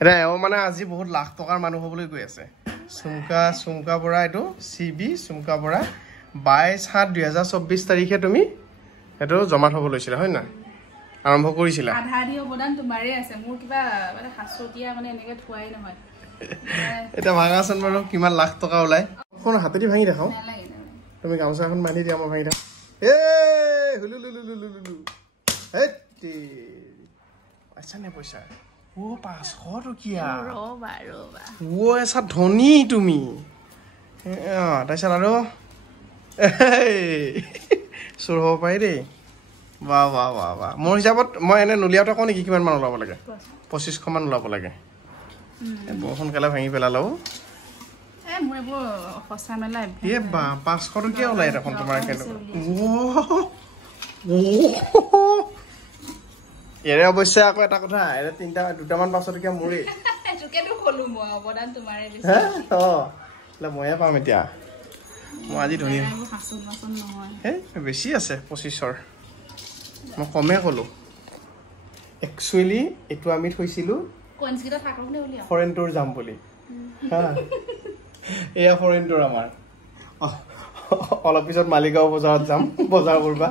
এটা এওঁ মানে আজি বহুত লাখ টকাৰ মানুহ হ'বলৈ গৈ আছে চুমকা বৰা এইটো CB চুমকা বৰা 22/7/2024 তাৰিখে তুমি এইটো জমা থ'ব লৈছিলা হয় না আৰম্ভ কৰিছিলা আধা দি অৱদান তোমাৰে আছে মোৰ কিবা মানে হাসতিয়া মানে এনেকে থুৱাই নহয় এটা ভাঙাচোন বাৰু কিমান লাখ টকা ওলাই কোন হাতেদি ভাঙি দেখাও তুমি গামছাখন বান্ধি দিয়া মই ভাঙি দেখাও এ হুলুলুলুলুলু হেতি আচ্ছা নে পইচা ও 500 টকিয়া ৰবা ও এসা ধনী তুমি তাৰপিছত আৰু চুৰ হ'ব পাৰি দেই বাহ বাহ বাহ বাহ মোৰ হিচাপত মই এনে নুলিয়াওতে কওঁ নেকি কিমান মান ওলাব লাগে 2500 মান ওলাব লাগে বহুত সোনকালে ভাঙি পেলালো মোৰ এইবোৰ সঁচা মেলা এ বা 500 টকীয়া ওলাই দেখোন তোমাৰ কেনেকুৱা এৰে অৱশ্যে আকৌ এটা কথা এৰে দুটামান 500 টকীয়া মোৰে এটোকেতো কলো মই অৱদান তোমাৰে বেছি ময়ে পাম এতিয়া মই আজি ধনী নহয় বেছি আছে 2500 মই কমে ক'লো একচুৱেলি এইটো আমি থৈছিলো ফৰেন টুৰ যাম বুলি এয়া ফৰেন টুৰ আমাৰ অলপ পিছত মালিগাঁও বজাৰত যাম বজাৰ কৰবা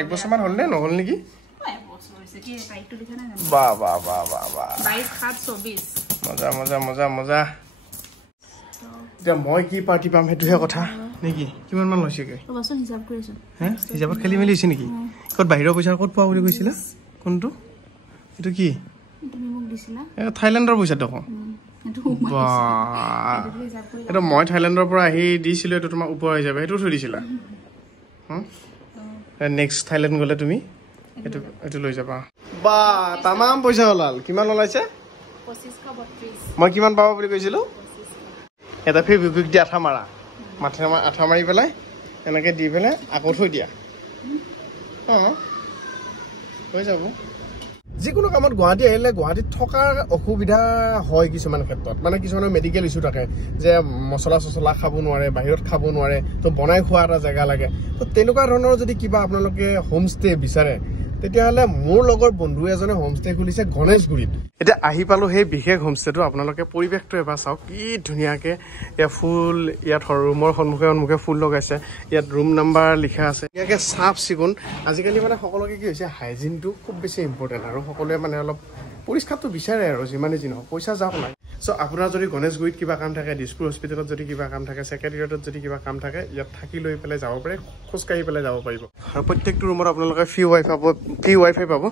এক বছৰমান হ'ল নে নহ'ল নেকি বাহ বাহ বাহ বাহ বাহ 22/7/24 মজা মজা মজা মজা এতিয়া মই কি পাৰ্টি পাম সেইটোহে কথা নেকি কিমান মান লৈছেগে হিচাপ কৰিছো হিচাপত খেলি মেলি হৈছে নেকি ক'ত বাহিৰৰ পইচা ক'ত পোৱা বুলি কৈছিলা কোনটো এইটো কি তুমি মোক দিছিলা থাইলেণ্ডৰ পইচা দেখোন এইটো মই থাইলেণ্ডৰ পৰা আহি দিছিলো এইটো তোমাৰ ওপৰ হিচাপে সেইটো থৈ দিছিলা নেক্সট থাইলেণ্ড গ'লে তুমি এইটো লৈ যাবা বা তামাম পইচা ওলাল কিমান ওলাইছে 2532 মই কিমান পাব বুলি কৈছিলো এটা ফেব্ৰিক দি আঠা মাৰি পেলাই এনেকৈ দি পেলাই আকৌ থৈ দিয়া হৈ যাব যিকোনো কামত গুৱাহাটী আহিলে গুৱাহাটীত থকাৰ অসুবিধা হয় কিছুমান ক্ষেত্ৰত মানে কিছুমানৰ মেডিকেল ইছ্যু থাকে যে মছলা চছলা খাব নোৱাৰে বাহিৰত খাব নোৱাৰে তো বনাই খোৱা এটা জেগা লাগে তো তেনেকুৱা ধৰণৰ যদি কিবা আপোনালোকে হোমষ্টে বিচাৰে তেতিয়াহ'লে মোৰ লগৰ বন্ধু এজনে হোমষ্টে খুলিছে গণেশগুৰিত এতিয়া আহি পালো সেই বিশেষ হোমষ্টেটো আপোনালোকে পৰিৱেশটো এবাৰ চাওক কি ধুনীয়াকৈ ইয়াত ফুল ইয়াত ৰুমৰ সন্মুখে ফুল লগাইছে ইয়াত ৰুম নাম্বাৰ লিখা আছে ইয়াকে চাফ চিকুণ আজিকালি মানে সকলোকে কি হৈছে হাইজিনটো খুব বেছি ইম্পৰ্টেণ্ট আৰু সকলোৱে মানে অলপ পৰিষ্কাৰটো বিচাৰে আৰু যিমানে যি নহওক পইচা যাওক নাই চ' আপোনাৰ যদি গণেশগুৰিত কিবা কাম থাকে দিছপুৰ হস্পিটেলত যদি কিবা কাম থাকে ছেক্ৰেটেৰিয়েটত যদি কিবা কাম থাকে ইয়াত থাকি লৈ পেলাই যাব পাৰে খোজকাঢ়ি পেলাই যাব পাৰিব আৰু প্ৰত্যেকটো ৰুমত আপোনালোকে ফ্ৰী ৱাইফাই পাব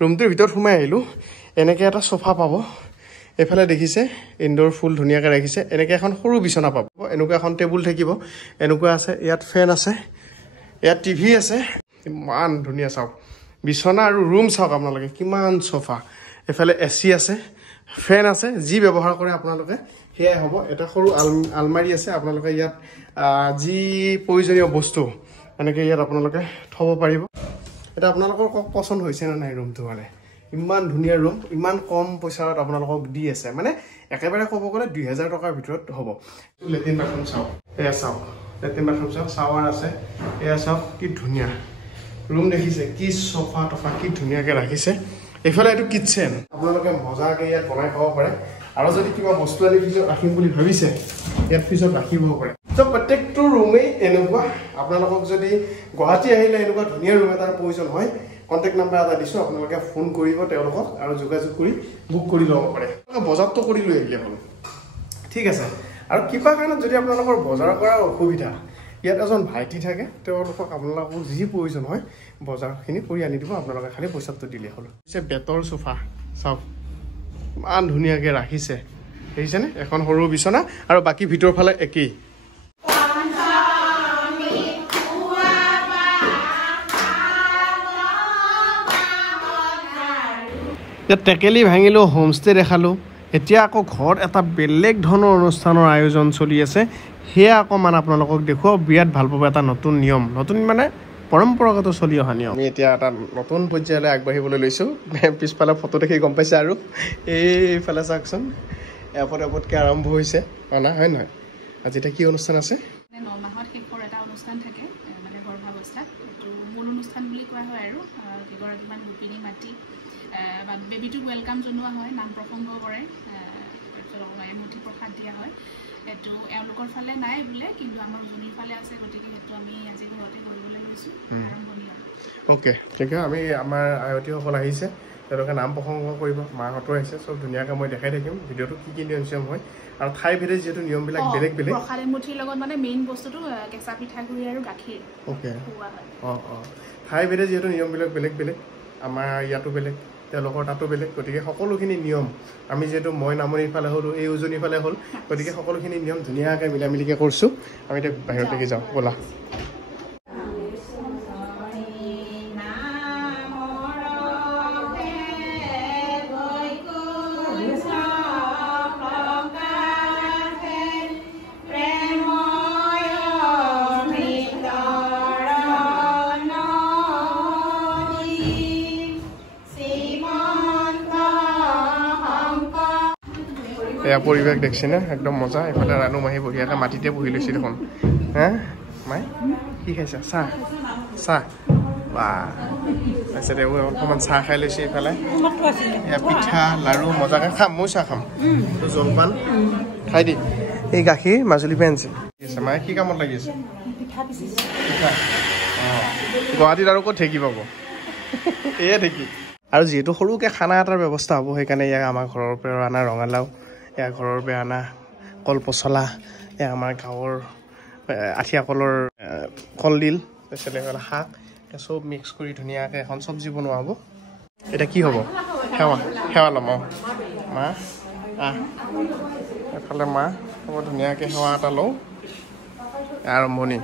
ৰুমটোৰ ভিতৰত সোমাই আহিলোঁ এনেকৈ এটা চোফা পাব এইফালে দেখিছে ইনডোৰ ফুল ধুনীয়াকৈ ৰাখিছে এনেকৈ এখন সৰু বিচনা পাব এনেকুৱা এখন টেবুল থাকিব এনেকুৱা আছে ইয়াত ফেন আছে ইয়াত টিভি আছে ইমান ধুনীয়া চাওক বিচনা আৰু ৰুম চাওক আপোনালোকে কিমান চোফা এফালে AC আছে ফেন আছে যি ব্যৱহাৰ কৰে আপোনালোকে সেয়াই হ'ব এটা সৰু আলমাৰি আছে আপোনালোকে ইয়াত যি প্ৰয়োজনীয় বস্তু এনেকৈ ইয়াত আপোনালোকে থ'ব পাৰিব এটা আপোনালোকৰ পচন্দ হৈছে নে নাই ৰুমটো মানে ইমান ধুনীয়া ৰুম ইমান কম পইচাত আপোনালোকক দি আছে মানে একেবাৰে ক'ব গ'লে 2000 টকাৰ ভিতৰত হ'ব লেট্ৰিন বাথৰুম চাওক এয়া চাওক লেট্ৰিন বাথৰুম চাওক শ্বাৱাৰ আছে এয়া চাওক কি ধুনীয়া ৰুম দেখিছে কি চফা টফা কি ধুনীয়াকৈ ৰাখিছে এইফালে এইটো কিটচেন আপোনালোকে মজাকৈ ইয়াত বনাই খাব পাৰে আৰু যদি কিবা বস্তু আনি ফ্ৰিজত ৰাখিম বুলি ভাবিছে ইয়াত ফ্ৰিজত ৰাখিব পাৰে চ' প্ৰত্যেকটো ৰুমেই এনেকুৱা আপোনালোকক যদি গুৱাহাটী আহিলে এনেকুৱা ধুনীয়া ৰুম এটাৰ প্ৰয়োজন হয় কণ্টেক্ট নাম্বাৰ এটা দিছোঁ আপোনালোকে ফোন কৰিব তেওঁলোকক আৰু যোগাযোগ কৰি বুক কৰি ল'ব পাৰে বজাৰটো কৰি লৈ আহিলে হ'ল ঠিক আছে আৰু কিবা কাৰণত যদি আপোনালোকৰ বজাৰ কৰাৰ অসুবিধা ইয়াত এজন ভাইটি থাকে তেওঁলোকক আপোনালোকক যি প্ৰয়োজন হয় বজাৰখিনি কৰি আনি দিব আপোনালোকে খালি পইচাটো দিলে হ'ল বেতৰ চোফা চাওক ইমান ধুনীয়াকৈ ৰাখিছে দেখিছেনে এখন সৰু বিচনা আৰু বাকী ভিতৰৰ ফালে একেই টেকেলি ভাঙিলোঁ হোমষ্টে দেখালোঁ এতিয়া আকৌ ঘৰত এটা বেলেগ ধৰণৰ অনুষ্ঠানৰ আয়োজন চলি আছে সেয়া অকণমান আপোনালোকক দেখুৱাওঁ বিৰাট ভাল পাব এটা নতুন নিয়ম নতুন মানে পৰম্পৰাগত চলি অহা নিয়ম আমি এতিয়া এটা নতুন পৰ্যায়লৈ আগবাঢ়িবলৈ লৈছোঁ পিছফালে ফটো দেখি গম পাইছে আৰু এইফালে চাওকচোন এপতকৈ আৰম্ভ হৈছে অনা হয় নহয় আজি এতিয়া কি অনুষ্ঠান আছে 9 মাহত শেষৰ এটা অনুষ্ঠান থাকে মানে গৰ্ভাৱস্থাত এইটো মূল অনুষ্ঠান বুলি কোৱা হয় আৰু কেইগৰাকীমান গোপিনী মাতি বা বেবীটোক ৱেলকাম জনোৱা হয়, নাম প্ৰসংগ কৰে, তাৰপিছত এমুঠি প্ৰসাদ দিয়া হয়। সেইটো এওঁলোকৰ ফালে নাই বোলে, কিন্তু আমাৰ উজনিৰ ফালে আছে, গতিকে সেইটো আমি আজি ঘৰতে কৰিবলৈ গৈছোঁ আৰম্ভণি আৰু। অ'কে, ঠিক আছে। আমি আমাৰ আয়তীসকল আহিছে, তেওঁলোকে নাম প্ৰসংগ কৰিব, মাহঁতো আহিছে, চব ধুনীয়াকৈ মই দেখাই থাকিম ভিডিঅ'টো কি কি নিয়ম চিয়ম হয়। আৰু ঠাই ভেদে যিহেতু নিয়মবিলাক বেলেগ বেলেগ, প্ৰসাদ এমুঠিৰ লগত মানে মেইন বস্তুটো কেঁচা পিঠাগুড়ি আৰু গাখীৰ খোৱা হয়। ঠাই ভেদে যিহেতু নিয়মবিলাক বেলেগ বেলেগ, আমাৰ ইয়াতো বেলেগ, তেওঁলোকৰ তাতো বেলেগ, গতিকে সকলোখিনি নিয়ম আমি যিহেতু মই নামনিৰ ফালে হ'লোঁ, এই উজনিৰ ফালে হ'ল, গতিকে সকলোখিনি নিয়ম ধুনীয়াকৈ মিলা মিলিকৈ কৰিছোঁ। আমি এতিয়া বাহিৰলৈকে যাওঁ, ব'লা। এয়া পৰিৱেশ দেখিছেনে, একদম মজা। এইফালে ৰাণু মাহী বঢ়িয়াকৈ মাটিতে বহি লৈছে দেখোন। হা মাই কি খাইছা? চাহ চাহ বা তাৰপিছত এইবোৰ অকণমান চাহ খাই লৈছে। এইফালে এয়া পিঠা লাড়ু মজাকৈ খাম, মই চাহ খাম, জলপান খাই দি। এই গাখীৰ মাজুলী পৰা আনিছে। ঠিক আছে, মায়ে কি কামত লাগি আছে? পিঠা। অঁ, গুৱাহাটীত আৰু ক'ত ঢেঁকী পাব, এয়ে ঢেঁকী। আৰু যিহেতু সৰুকৈ খানা এটাৰ ব্যৱস্থা হ'ব, সেইকাৰণে ইয়াক আমাৰ ঘৰৰ পৰা অনা ৰঙালাও, এয়া ঘৰৰ পৰা অনা কল পচলা, এয়া আমাৰ গাঁৱৰ আঠিয়া কলৰ কলডিল, তাৰপিছত এইফালে শাক, চব মিক্স কৰি ধুনীয়াকৈ এখন চব্জি বনোৱা হ'ব। এতিয়া কি হ'ব? সেৱা সেৱা ল'ম। অঁ মা এফালে মা হ'ব, ধুনীয়াকৈ সেৱা এটা লওঁ, আৰম্ভণি।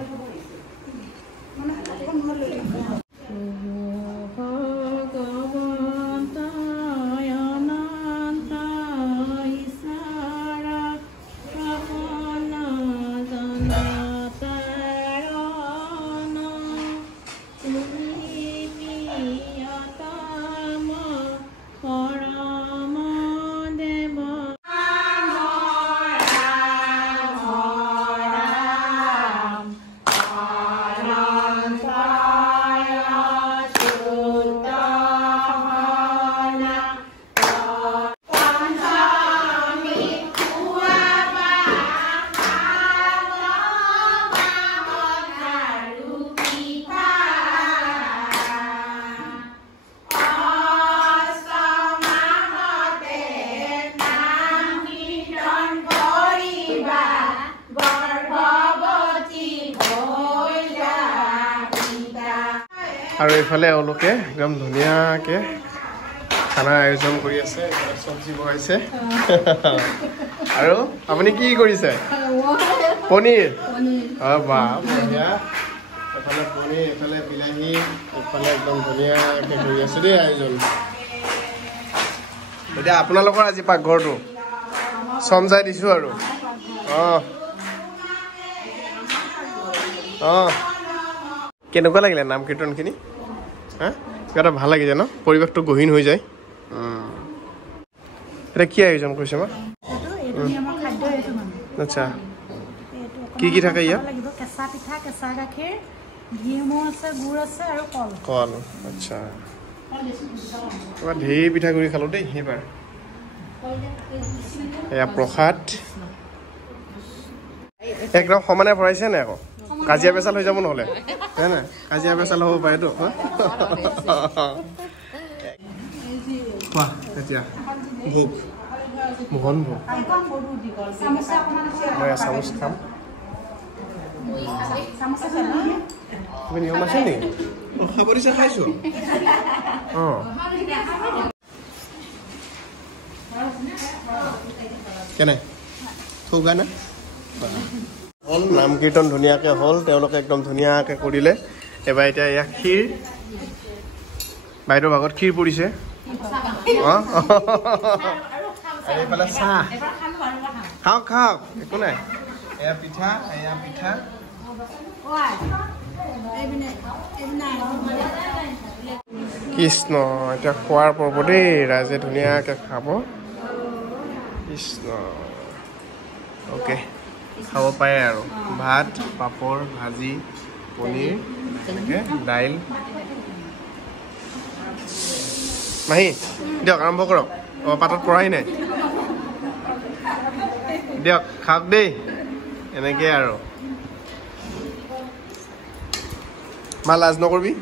আৰু এইফালে এওঁলোকে একদম ধুনীয়াকৈ খানাৰ আয়োজন কৰি আছে, চব্জি বহাইছে। আৰু আপুনি কি কৰিছে? পনীৰ। অঁ বাহ, বঢ়িয়া। এফালে পনীৰ, এফালে বিলাহী, এইফালে একদম ধুনীয়াকৈ কৰি আছোঁ দেই আয়োজন। এতিয়া আপোনালোকৰ আজি পাকঘৰটো চমজাই দিছোঁ আৰু। অঁ অঁ, কেনেকুৱা লাগিলে নাম কীৰ্তনখিনি? হা, কিবা এটা ভাল লাগিছে ন, পৰিৱেশটো গহীন হৈ যায়। এতিয়া কি আয়োজন কৰিছে মা? আচ্ছা, কি কি থাকে ইয়াত? কেঁচা পিঠা, কেঁচা গাখীৰ, ঘিউ আছে, গুড় আছে আৰু কল। কল, আচ্ছা। এবাৰ ঢেৰ পিঠাগুড়ি খালোঁ দেই এইবাৰ। এয়া প্ৰসাদ একদম সমানে ভৰাইছে নাই আকৌ? কাজিয়া পেচাল হৈ যাব নহ'লে, হয় নাই? কাজিয়া পেচাল হ'ব পাৰেতো। কোৱা এতিয়া ভোগ, মোহন ভোগ। মই চামুচ খাম। তুমি নিয়ম আছে নেকি? খাব দিছে, খাইছোঁ। অঁ কেনে থৌগা না? হ'ল নাম কীৰ্তন ধুনীয়াকৈ হ'ল, তেওঁলোকে একদম ধুনীয়াকৈ কৰিলে। এবাৰ এতিয়া ইয়াক ক্ষীৰ, বাইদেউৰ ভাগত ক্ষীৰ পৰিছে। অঁ এইফালে চাহ, খাওক খাওক, একো নাই। এয়া পিঠা, এয়া পিঠা। কৃষ্ণ, এতিয়া খোৱাৰ পৰ্ব দেই, ৰাইজে ধুনীয়াকৈ খাব। কৃষ্ণ, অ'কে, খাব পাৰে আৰু ভাত, পাপৰ, ভাজি, পনীৰ, এনেকৈ দাইল। মাহী দিয়ক আৰম্ভ কৰক পাতত পৰাই নাই দিয়ক খাওক দেই এনেকৈ আৰু মা লাজ নকৰিবি